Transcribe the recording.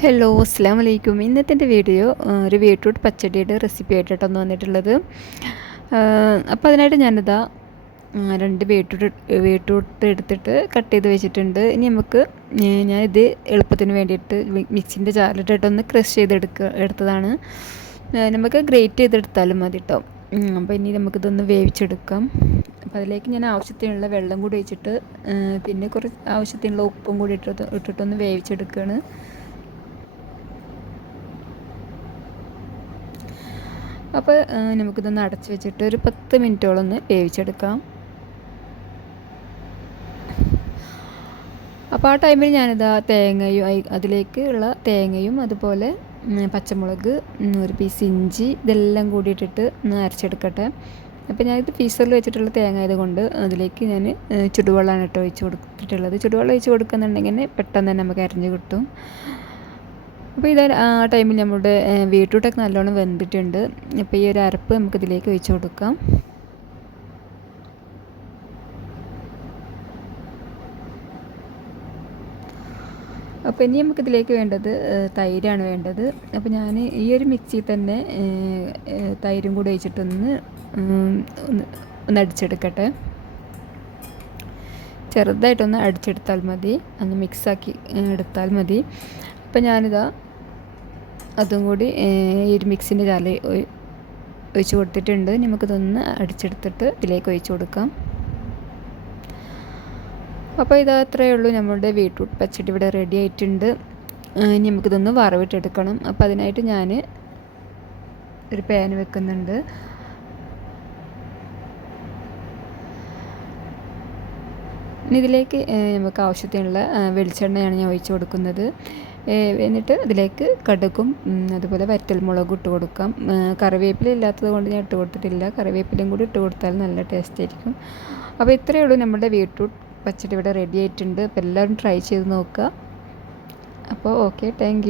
Hello അസ്സാം വലൈക്കും ഇന്നത്തെ എന്റെ വീഡിയോ ഒരു ബീട്രൂട്ട് പച്ചടിയുടെ റെസിപ്പി ആയിട്ടാണ് വന്നിട്ടുള്ളത്. അപ്പോൾ അതിനായിട്ട് ഞാനിതാ രണ്ട് ബീട്രൂട്ട് ബീട്രൂട്ട് എടുത്തിട്ട് കട്ട് ചെയ്ത് വെച്ചിട്ടുണ്ട്. ഇനി നമുക്ക് ഞാനിത് എളുപ്പത്തിന് വേണ്ടിയിട്ട് മിക്സിന്റെ ജാറിലിട്ടിട്ടൊന്ന് ക്രഷ് ചെയ്തെടുക്ക എടുത്തതാണ്. നമുക്ക് ഗ്രേറ്റ് ചെയ്തെടുത്താലും മതി കേട്ടോ അപ്പോൾ ഇനി നമുക്കിതൊന്ന് വേവിച്ചെടുക്കാം. അപ്പോൾ അതിലേക്ക് ഞാൻ ആവശ്യത്തിനുള്ള വെള്ളം കൂടി ഒഴിച്ചിട്ട് പിന്നെ കുറച്ച് ആവശ്യത്തിനുള്ള ഉപ്പും കൂടി ഇട്ടിട്ട് ഇട്ടിട്ടൊന്ന് വേവിച്ചെടുക്കുകയാണ് അപ്പോൾ നമുക്കിതൊന്ന് അടച്ച് വെച്ചിട്ട് ഒരു പത്ത് മിനിറ്റോളം ഒന്ന് വേവിച്ചെടുക്കാം. അപ്പോൾ ആ ടൈമിൽ ഞാനിതാ തേങ്ങയും അതിലേക്ക് ഉള്ള തേങ്ങയും അതുപോലെ പച്ചമുളക് ഒരു പീസ് ഇഞ്ചി ഇതെല്ലാം കൂടി ഇട്ടിട്ട് ഒന്ന് അരച്ചെടുക്കട്ടെ. അപ്പോൾ ഞാനിത് ഫീസറിൽ വെച്ചിട്ടുള്ള തേങ്ങ ആയതുകൊണ്ട് അതിലേക്ക് ഞാൻ ചുടുവെള്ളമാണ് ഇട്ട് ഒഴിച്ച് കൊടുത്തിട്ടുള്ളത്. ചുടുവെള്ളം ഒഴിച്ച് കൊടുക്കുന്നുണ്ടെങ്കിൽ പെട്ടെന്ന് തന്നെ നമുക്ക് അരിഞ്ഞ് കിട്ടും. അപ്പോൾ ഇത് ആ ടൈമിൽ നമ്മുടെ ബീട്രൂട്ടൊക്കെ നല്ലോണം വെന്തിട്ടുണ്ട്. അപ്പോൾ ഈ ഒരു അരപ്പ് നമുക്ക് ഇതിലേക്ക് ഒഴിച്ച് കൊടുക്കാം. അപ്പോൾ ഇനി നമുക്ക് ഇതിലേക്ക് വേണ്ടത് തൈരാണ് വേണ്ടത്. അപ്പോൾ ഞാൻ ഈ ഒരു മിക്സിയിൽ തന്നെ തൈരും കൂടി ഒഴിച്ചിട്ടൊന്ന് ഒന്ന് അടിച്ചെടുക്കട്ടെ. ചെറുതായിട്ടൊന്ന് അടിച്ചെടുത്താൽ മതി. അങ്ങ് മിക്സാക്കി എടുത്താൽ മതി. അപ്പം ഞാനിതാ അതും കൂടി ഈ ഒരു മിക്സിന്റെ ജാറിൽ ഒഴിച്ച് കൊടുത്തിട്ടുണ്ട്. നമുക്കിതൊന്ന് അടിച്ചെടുത്തിട്ട് ഇതിലേക്ക് ഒഴിച്ച് കൊടുക്കാം. അപ്പോൾ ഇതാ അത്രയേ ഉള്ളൂ നമ്മളുടെ ബീട്രൂട്ട് പച്ചടി ഇവിടെ റെഡി ആയിട്ടുണ്ട്. ഇനി നമുക്കിതൊന്ന് വറവിട്ടെടുക്കണം. അപ്പോൾ അതിനായിട്ട് ഞാൻ ഒരു പാൻ വെക്കുന്നുണ്ട്. ഇനി ഇതിലേക്ക് നമുക്ക് ആവശ്യത്തിനുള്ള വെളിച്ചെണ്ണയാണ് ഞാൻ ഒഴിച്ചു കൊടുക്കുന്നത്. എന്നിട്ട് അതിലേക്ക് കടുകും അതുപോലെ വറ്റൽമുളകും ഇട്ട് കൊടുക്കാം. കറിവേപ്പില ഇല്ലാത്തത് കൊണ്ട് ഞാൻ ഇട്ട് കൊടുത്തിട്ടില്ല. കറിവേപ്പിലയും കൂടി ഇട്ട് കൊടുത്താൽ നല്ല ടേസ്റ്റ് ആയിരിക്കും. അപ്പോൾ ഇത്രയേ ഉള്ളൂ നമ്മുടെ ബീട്രൂട്ട് പച്ചടി ഇവിടെ റെഡി ആയിട്ടുണ്ട്. അപ്പോൾ എല്ലാവരും ട്രൈ ചെയ്ത് നോക്കുക. അപ്പോൾ ഓക്കെ താങ്ക്